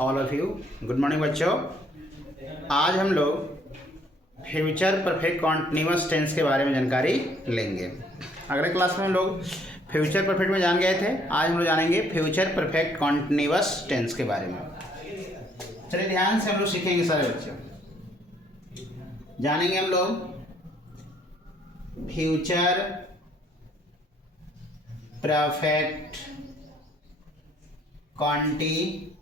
All of you. Good morning बच्चों। आज हम लोग फ्यूचर परफेक्ट कॉन्टिन्यूअस टेंस के बारे में जानकारी लेंगे। अगले क्लास में हम लोग फ्यूचर परफेक्ट में जान गए थे। आज हम लोग जानेंगे फ्यूचर परफेक्ट कॉन्टिन्यूअस टेंस के बारे में। चलिए ध्यान से हम लोग सीखेंगे सारे बच्चों। जानेंगे हम लोग फ्यूचर परफेक्ट कॉन्टिन्यूअस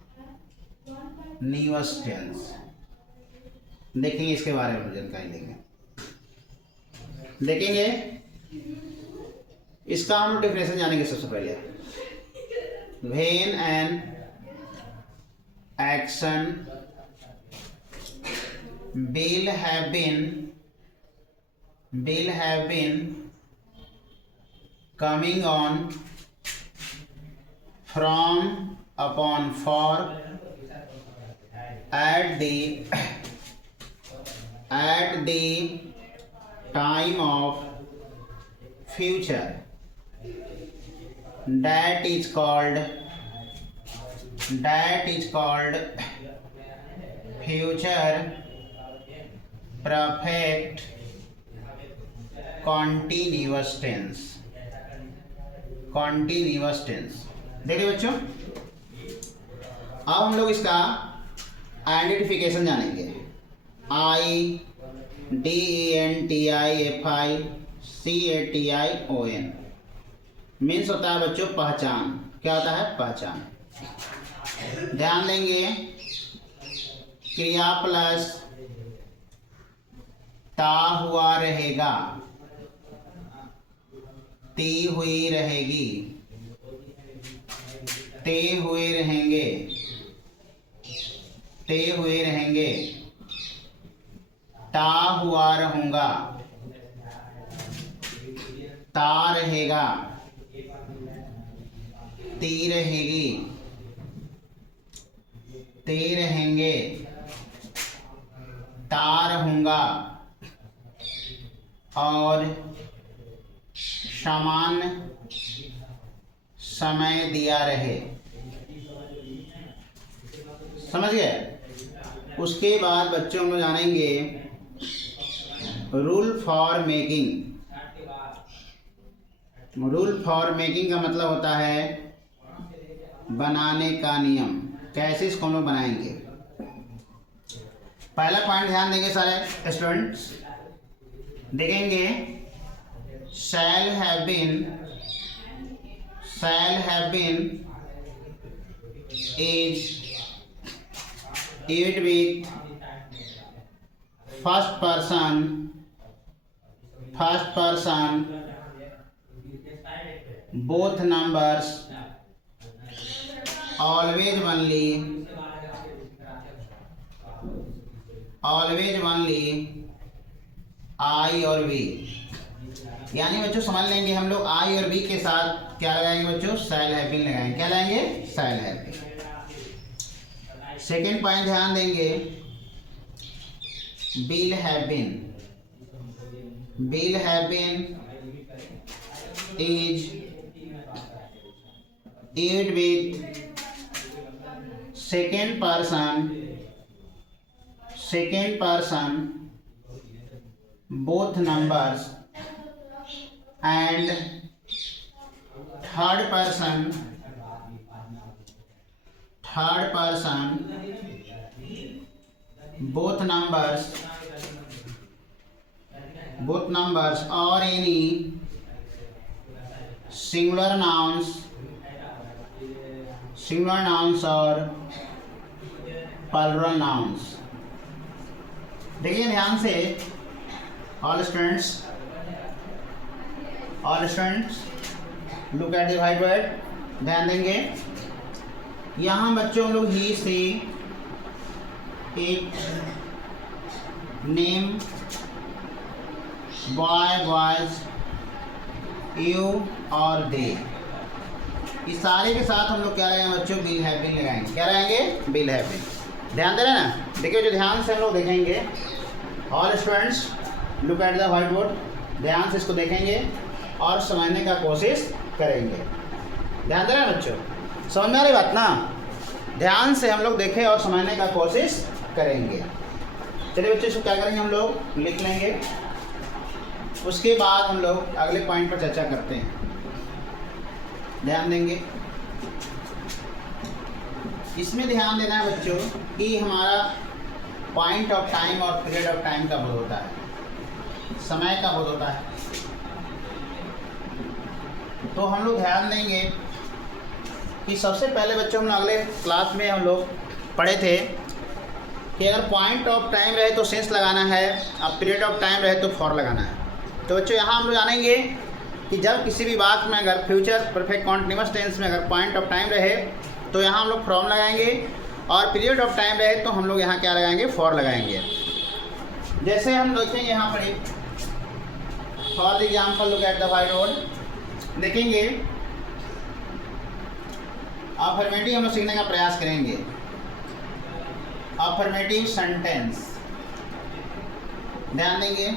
टेंस, देखेंगे इसके बारे में जानकारी लेंगे। देखेंगे इसका हम डेफिनेशन जानेंगे। सबसे पहले when an action will have been coming on from upon for at the time of future, that is called future perfect continuous tense. देखिए बच्चों, अब हम लोग इसका आइडेंटिफिकेशन जानेंगे। IDENTIFICATION मीन्स होता है बच्चों पहचान। क्या होता है? पहचान। ध्यान देंगे क्रिया प्लस ता हुआ रहेगा, ती हुई रहेगी, ते हुए रहेंगे, ता हुआ रहूंगा, ता रहेगा, ती रहेगी, ते रहेंगे, ता रहूंगा और समान समय दिया रहे। समझ गए? उसके बाद बच्चों में जानेंगे rule for making. Rule for making का मतलब होता है बनाने का नियम। कैसे इसको हम लोग बनाएंगे? पहला पॉइंट ध्यान देंगे सारे स्टूडेंट्स। देखेंगे shall have been is it with first person both numbers, always only I और V। यानी बच्चों समझ लेंगे हम लोग I और V के साथ क्या लगाएंगे बच्चों? shall have been लगाएंगे। क्या लगाएंगे? shall have been। Second point ध्यान देंगे will have been is it with second person both numbers and third person both numbers or any singular nouns or plural nouns। देखिए ध्यान से all students look at the white word। ध्यान देंगे यहाँ बच्चों लोग ही से एक नेम, बॉयज, यू और दे, इस सारे के साथ हम लोग क्या लगाएंगे बच्चों? will have been लगाएंगे। क्या लगाएंगे? will have been। ध्यान दे रहे हैं ना? देखिए जो ध्यान से हम लोग देखेंगे। All students look at the white board. ध्यान से इसको देखेंगे और समझने का कोशिश करेंगे। ध्यान दे रहे हैं बच्चों? समझ में आ रही बात ना? ध्यान से हम लोग देखें और समझने का कोशिश करेंगे। चलिए बच्चों, इसको क्या करेंगे, हम लोग लिख लेंगे, उसके बाद हम लोग अगले पॉइंट पर चर्चा करते हैं। ध्यान देंगे, इसमें ध्यान देना है बच्चों कि हमारा पॉइंट ऑफ टाइम और पीरियड ऑफ टाइम का बोध होता है, समय का बोध होता है। तो हम लोग ध्यान देंगे कि सबसे पहले बच्चों हम अगले क्लास में हम लोग पढ़े थे कि अगर पॉइंट ऑफ टाइम रहे तो सेंस लगाना है, अब पीरियड ऑफ टाइम रहे तो फॉर लगाना है। तो बच्चों यहाँ हम लोग जानेंगे कि जब किसी भी बात में अगर फ्यूचर परफेक्ट कॉन्टिन्यूअस टेंस में अगर पॉइंट ऑफ टाइम रहे तो यहाँ हम लोग फ्रॉम लगाएंगे, और पीरियड ऑफ टाइम रहे तो हम लोग यहाँ क्या लगाएंगे, फॉर लगाएंगे। जैसे हम देखेंगे यहाँ पर एक for example look at the white board, देखेंगे अफर्मेटिव हम लोग सीखने का प्रयास करेंगे। अफर्मेटिव सेंटेंस, ध्यान देंगे,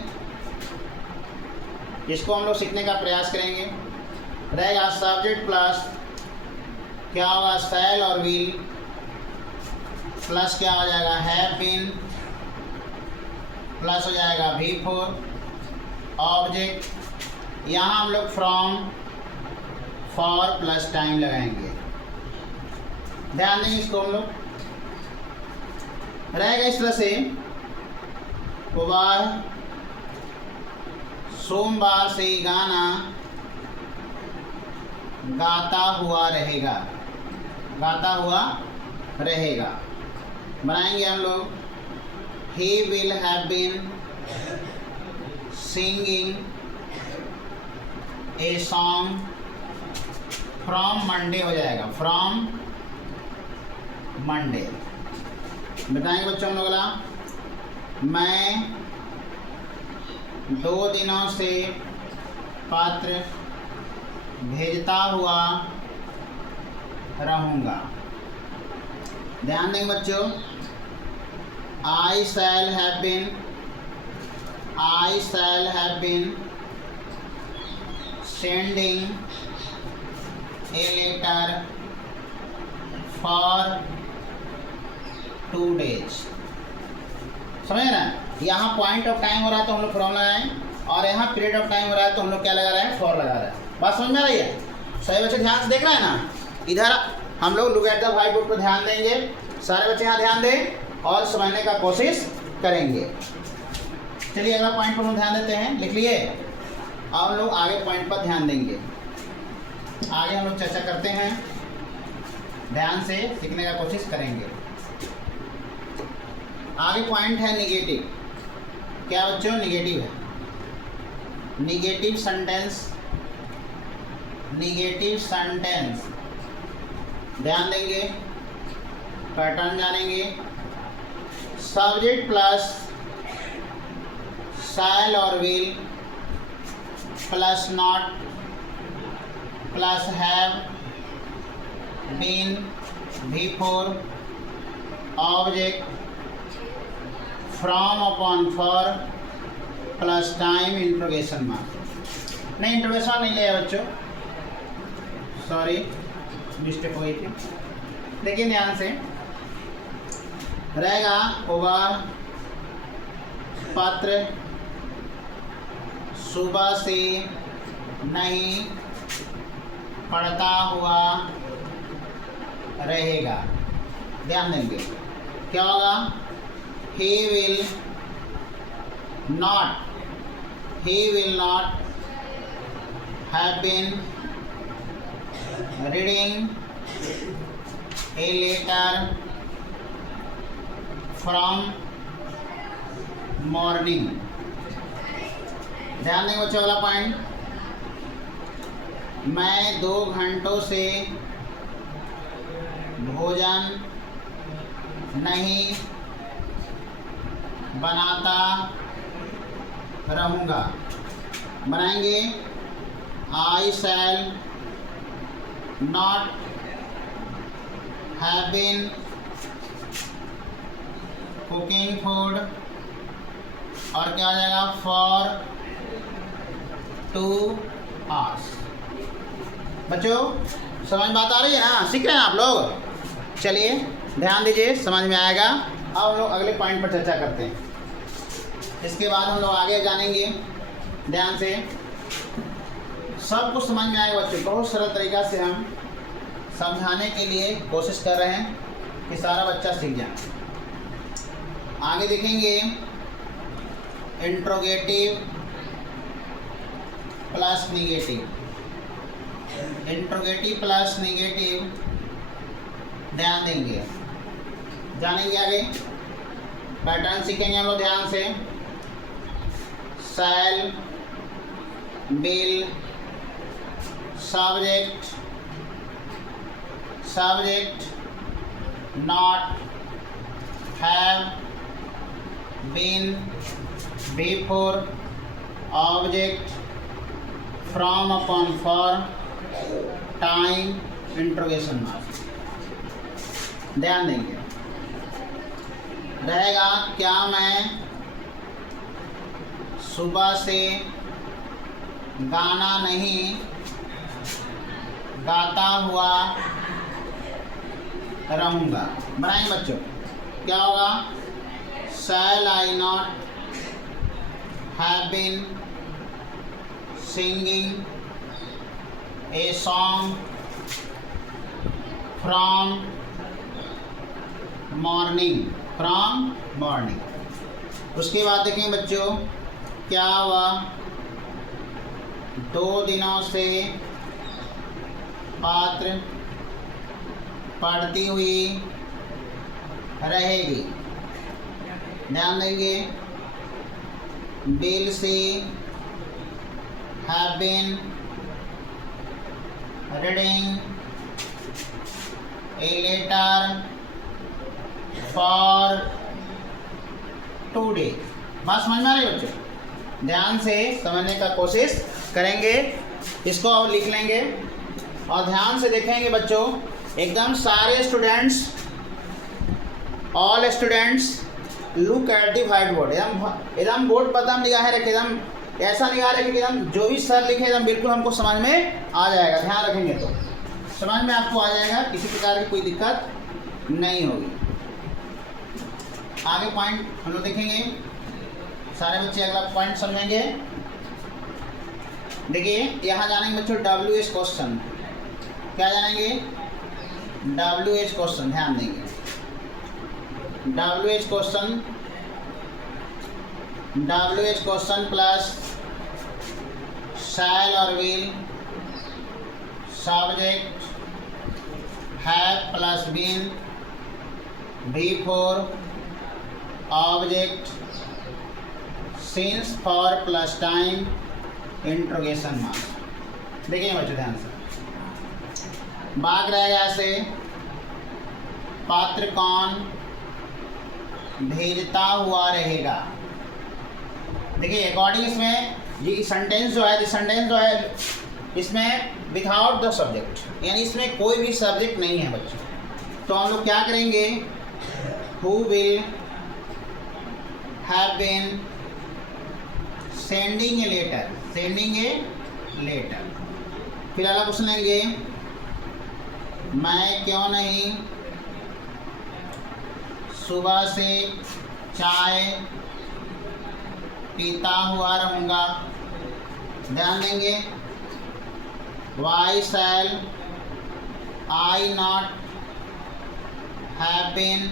इसको हम लोग सीखने का प्रयास करेंगे। रहेगा सब्जेक्ट प्लस क्या होगा, शैल और विल, प्लस क्या हो जाएगा, हैव बीन, प्लस हो जाएगा बिफोर, ऑब्जेक्ट, यहाँ हम लोग फ्रॉम, फॉर प्लस टाइम लगाएंगे। ध्यान देंगे इसको हम लोग, रहेगा इस तरह से, वह सोमवार से गाना गाता हुआ रहेगा, गाता हुआ रहेगा। बनाएंगे हम लोग, he will have been singing a song from Monday हो जाएगा, from Monday। बताएंगे बच्चों हम लोग अगला, मैं 2 दिनों से पत्र भेजता हुआ रहूँगा। ध्यान देंगे बच्चों, I shall have been sending a letter for 2 days। समझ ना, यहाँ पॉइंट ऑफ टाइम हो रहा है तो हम लोग फ्रॉम लगाएं, और यहाँ पीरियड ऑफ टाइम हो रहा है तो हम लोग क्या लगा रहे हैं, फॉर लगा रहे हैं। बात समझ में आ रही है? सभी बच्चे ध्यान से देख रहे हैं ना, इधर हम लोग look at the white board पर ध्यान देंगे, सारे बच्चे यहाँ ध्यान दें और समझने का कोशिश करेंगे। चलिए अगला पॉइंट पर हम ध्यान देते हैं, लिख लिए। अब हम लोग आगे पॉइंट पर ध्यान देंगे, आगे हम लोग चर्चा करते हैं, ध्यान से सीखने का कोशिश करेंगे। आगे पॉइंट है निगेटिव। क्या बच्चों, निगेटिव है, निगेटिव सेंटेंस, निगेटिव सेंटेंस। ध्यान देंगे, पैटर्न जानेंगे, सब्जेक्ट प्लस शैल और will plus not plus have been before, object from upon for plus time interrogation mark. नहीं, इंट्रोगेशन नहीं लिया बच्चों, सॉरी मिस्टेक हो गई थी। देखिए ध्यान से, रहेगा वह पत्र सुबह से नहीं पढ़ता हुआ रहेगा। ध्यान देंगे, क्या होगा, he will not have been reading a letter from morning। ध्यान देंगे बच्चों, अगला पॉइंट, मैं 2 घंटों से भोजन नहीं बनाता रहूँगा। बनाएंगे, I shall not have been cooking food, और क्या आ जाएगा, for 2 hours। बच्चों समझ बात आ रही है ना, सीख रहे हैं आप लोग? चलिए ध्यान दीजिए, समझ में आएगा। अब हम लोग अगले पॉइंट पर चर्चा करते हैं। इसके बाद हम लोग आगे जानेंगे। ध्यान से सब कुछ समझ में आएगा बच्चों। बहुत सरल तरीका से हम समझाने के लिए कोशिश कर रहे हैं कि सारा बच्चा सीख जाए। आगे देखेंगे interrogative plus negative. Interrogative plus negative ध्यान देंगे, जानेंगे आगे। पैटर्न सीखेंगे हम लोग ध्यान से। Shall, will, subject, subject, not, have, been, before, object, from, upon, for, time, interrogation mark. ध्यान देंगे। रहेगा क्या मैं सुबह से गाना नहीं गाता हुआ रहूँगा। बनाएंगे बच्चों, क्या होगा? Shall I not have been singing a song from morning, from morning. उसके बाद देखें बच्चों, क्या हुआ? 2 दिनों से पात्र पढ़ती हुई रहेगी। ध्यान देंगे। Will she have been reading a letter for today. बात समझ में आ रही है बच्चों? ध्यान से समझने का कोशिश करेंगे। इसको अब लिख लेंगे और ध्यान से देखेंगे बच्चों। एकदम सारे students, all students look at the white board. एकदम बोर्ड पर एकदम निगाहें रखें, एकदम ऐसा निगाह रखें कि एकदम जो भी सर लिखे एकदम बिल्कुल हमको समझ में आ जाएगा। ध्यान रखेंगे तो समझ में आपको आ जाएगा, किसी प्रकार की कोई दिक्कत नहीं होगी। आगे पॉइंट हम लोग देखेंगे। सारे बच्चे अगला पॉइंट समझेंगे। देखिए यहाँ जानेंगे बच्चों WH क्वेश्चन। क्या जानेंगे? WH question. ध्यान देंगे। WH question, WH question plus shall और will, subject, have plus been, before, object, since, for plus time, interrogation mark. देखिए बच्चों ध्यान से, बात रहेगा ऐसे, पात्र कौन भेजता हुआ रहेगा। देखिए अकॉर्डिंग इसमें ये सेंटेंस जो है इसमें विदाउट द सब्जेक्ट, यानी इसमें कोई भी सब्जेक्ट नहीं है बच्चों। तो हम लोग क्या करेंगे? Who will have been sending a letter, sending a letter. फिर अगला क्वेश्चन लेंगे, मैं क्यों नहीं सुबह से चाय पीता हुआ रहूँगा। ध्यान देंगे। Why shall I not have been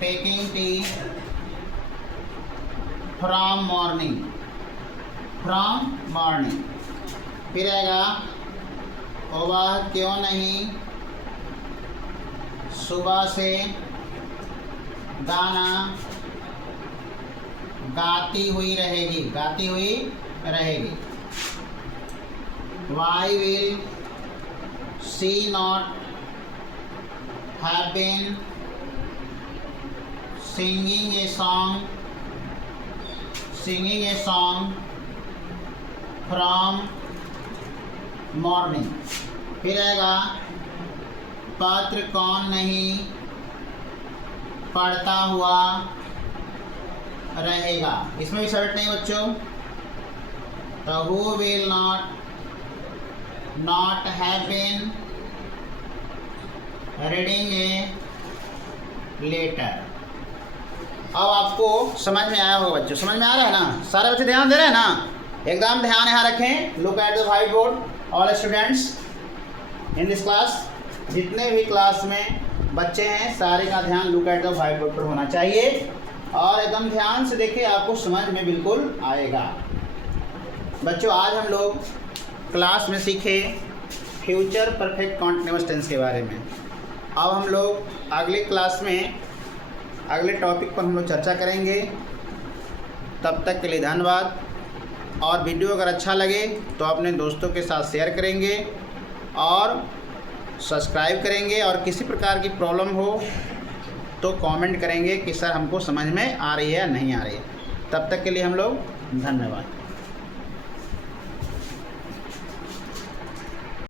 taking tea from morning, from morning. फिर आएगा, वह क्यों नहीं सुबह से गाना गाती हुई रहेगी, गाती हुई रहेगी। Why will she not have been singing a song, singing a song from morning. फिर आएगा, पात्र कौन नहीं पढ़ता हुआ रहेगा। इसमें भी शर्ट नहीं बच्चों। तो who will not have been reading a letter. अब आपको समझ में आया होगा बच्चों, समझ में आ रहा है ना? सारे बच्चे ध्यान दे रहे हैं ना? एकदम ध्यान यहाँ रखें। Look at the white board all students in this class. जितने भी क्लास में बच्चे हैं सारे का ध्यान look at the white board पर होना चाहिए और एकदम ध्यान से देखिए, आपको समझ में बिल्कुल आएगा। बच्चों आज हम लोग क्लास में सीखे फ्यूचर परफेक्ट कॉन्टिन्यूअस टेंस के बारे में। अब हम लोग अगली क्लास में अगले टॉपिक पर हम लोग चर्चा करेंगे। तब तक के लिए धन्यवाद। और वीडियो अगर अच्छा लगे तो अपने दोस्तों के साथ शेयर करेंगे और सब्सक्राइब करेंगे। और किसी प्रकार की प्रॉब्लम हो तो कमेंट करेंगे कि सर हमको समझ में आ रही है या नहीं आ रही है। तब तक के लिए हम लोग धन्यवाद।